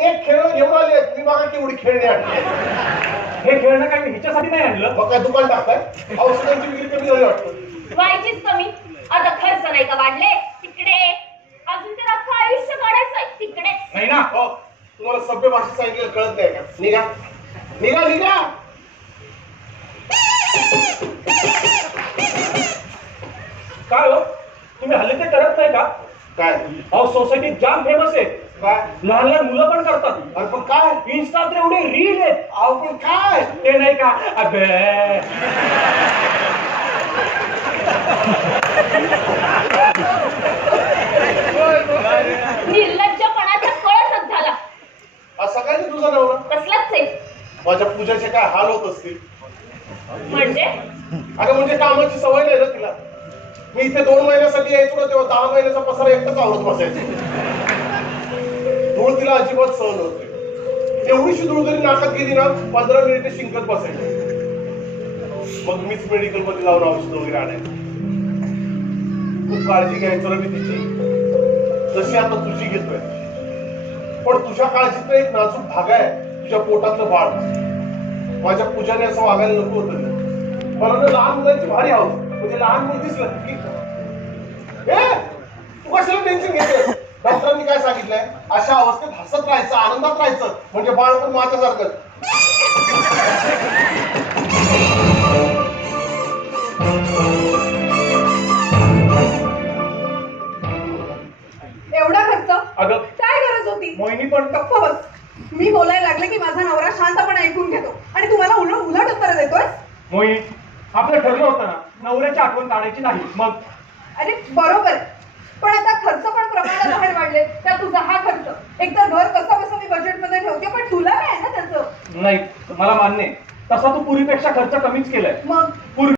एक खेळणं घेऊन आले तुम्ही बघा केवढी खेळणी आणली. हे खेळणं काय मी हिच्यासाठी नाही आणलं. मग काय दुकान टाकताय औषधांची विक्री कमी झाली वाटतं. व्हायचीच कमी. आता खर्च नाही का वाढले तिकडे अजून तर अख्खं आयुष्य काढायचंय तिकडे. नाही ना. हो तुम्हाला सभ्य भाषेत सांगितलं कळत नाही का? निघा निघा निघा. काय हो तुम्ही हल्ली ते करत नाही का? काय अहो सोसायटीत जाम फेमस आहे. काय लहान लहान मुलं पण करतात. अरे पण काय इन्स्टात एवढे रील आहेत. अहो पण काय ते नाही का अबे निर्लज्जपणाचा कळसच झाला. असं काय नाही तुझा नवरा कसलाच आहे. माझ्या पूजाचे काय हाल होत असतील. म्हणजे अगं म्हणजे कामाची सवय नाही ना तिला. मी इथे 2 महिन्यासाठी यायचो ना तेव्हा 10 महिन्याचा पसारा एकटाच आवडत बसायचो. धूळ तिला अजिबात सहन होते. एवढीशी धूळ जरी नाकात गेली ना 15 मिनिटे शिंकत बसायचं. मग मीच मेडिकल मध्ये जाऊन औषध वगैरे आणायचं. खूप काळजी घ्यायचो ना मी तिची जशी आता तुझी घेतोय. पण तुझ्या काळजीत एक नाजूक धागा आहे तुझ्या पोटातलं बाळ. माझ्या पूजाने असं वागायला नको होतं. मला ना लहान मुलांची भारी हवं. म्हणजे लहान मुलं दिसलं की तू कशाला टेन्शन घेते. डॉक्टरांनी काय सांगितलंय अशा अवस्थेत हसत राहायचं आनंदात राहायचं म्हणजे बाळ पण माझ्यासारखं. एवढा खर्च अगं काय गरज होती? मोहिनी पण गप्प बस. मी बोलायला लागले की माझा नवरा शांतपणे ऐकून घेतो आणि तुम्हाला उलट उत्तर देतोय. मोहिनी आपलं ठरलं होतं ना नवऱ्याची आठवण काढायची नाही. मग अरे बरोबर पण आता खर्च पण प्रमाणाबाहेर वाढले. त्या तुझा हा खर्च एकतर घर कसं मी बजेटमध्ये ठेवते पण तुला काय आहे ना त्याचं. नाही मला मान्य आहे. तसा तू पूर्वीपेक्षा खर्च कमीच केलाय. मग पूर्वी